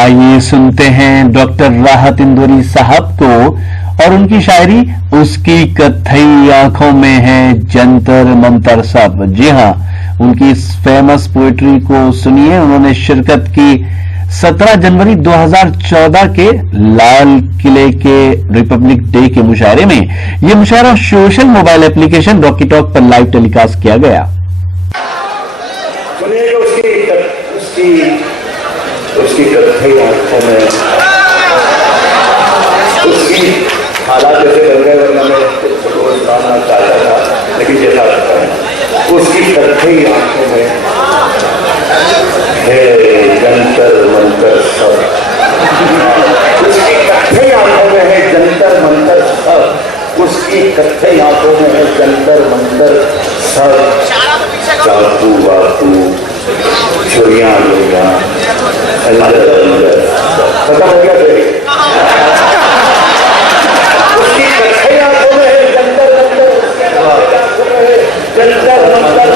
आइए सुनते हैं डॉक्टर राहत इंदौरी साहब को और उनकी शायरी उसकी कत्थई आंखों में है जंतर मंतर सब। जी हां, उनकी इस फेमस पोएट्री को सुनिए। उन्होंने शिरकत की 17 जनवरी 2014 के लाल किले के रिपब्लिक डे के मुशायरे में। यह मुशायरा social mobile application Rocky Talk पर लाइव टेलीकास्ट किया गया। उसकी कत्थई आंखों में उसकी हालात जैसे बन गए, वरना मैं फोटो बनाना चाहता था लेकिन जैसा उसकी कत्थई आंखों में है जंतर मंतर सब। उसकी कत्थई आंखों में है जंतर मंतर सब। उसकी कत्थई आंखों में है जंतर मंतर सब। चाकू बाकू छुरियां लुरियां खत्म हो गया। उसकी कत्थई आंखों में है जंतर मंतर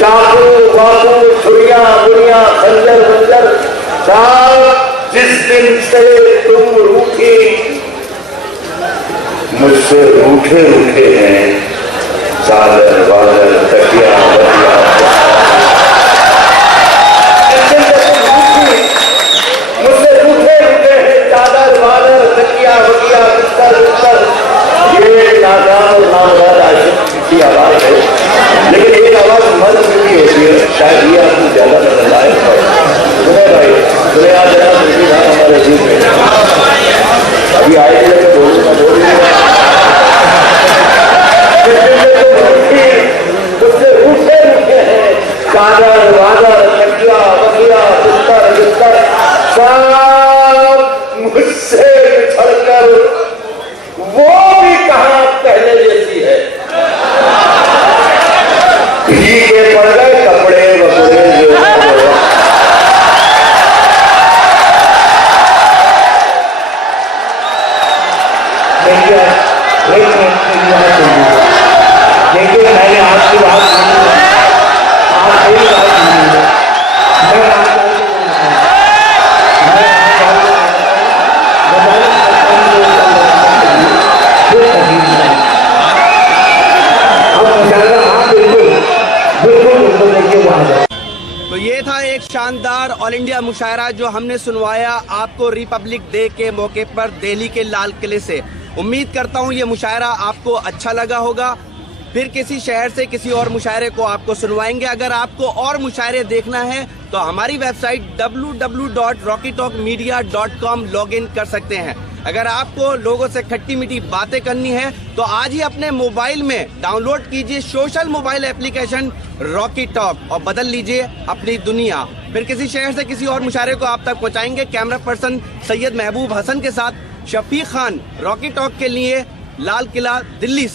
चाकू बाकू छुरियां लुरियां खंजर मंजर साहब। जिस दिन से तुम रूठी मुझसे रूठे रूठे हैं चादर वादर तकिया बतिया। की आवाज है, लेकिन एक आवाज मर्द की होती है, शायद ये आपको ज्यादा पसंद आए। सुने भाई, सुने आज हमारे जीव में अभी आए थे लेकिन बोलूंगा उससे रूठे रूठे हैं चादर वादर तकिया बकिया बिस्तर बिस्तर सब मुझसे बिछड़कर वो भी कहां पहले जैसी है। भीगे पड़ गए कपड़े वपड़े देखिए, मैंने आपकी बात तो ये था एक शानदार ऑल इंडिया मुशायरा जो हमने सुनवाया आपको रिपब्लिक डे के मौके पर दिल्ली के लाल किले से। उम्मीद करता हूँ ये मुशायरा आपको अच्छा लगा होगा। फिर किसी शहर से किसी और मुशायरे को आपको सुनवाएंगे। अगर आपको और मुशायरे देखना है तो हमारी वेबसाइट www.rockytalkmedia.com लॉगिन कर सकते हैं। अगर आपको लोगों से खट्टी मीठी बातें करनी है तो आज ही अपने मोबाइल में डाउनलोड कीजिए social mobile application Rocky talk और बदल लीजिए अपनी दुनिया। फिर किसी शहर से किसी और मुशायरे को आप तक पहुंचाएंगे। कैमरा पर्सन सैयद महबूब हसन के साथ शफीक खान, रॉकी टॉक के लिए लाल किला दिल्ली से।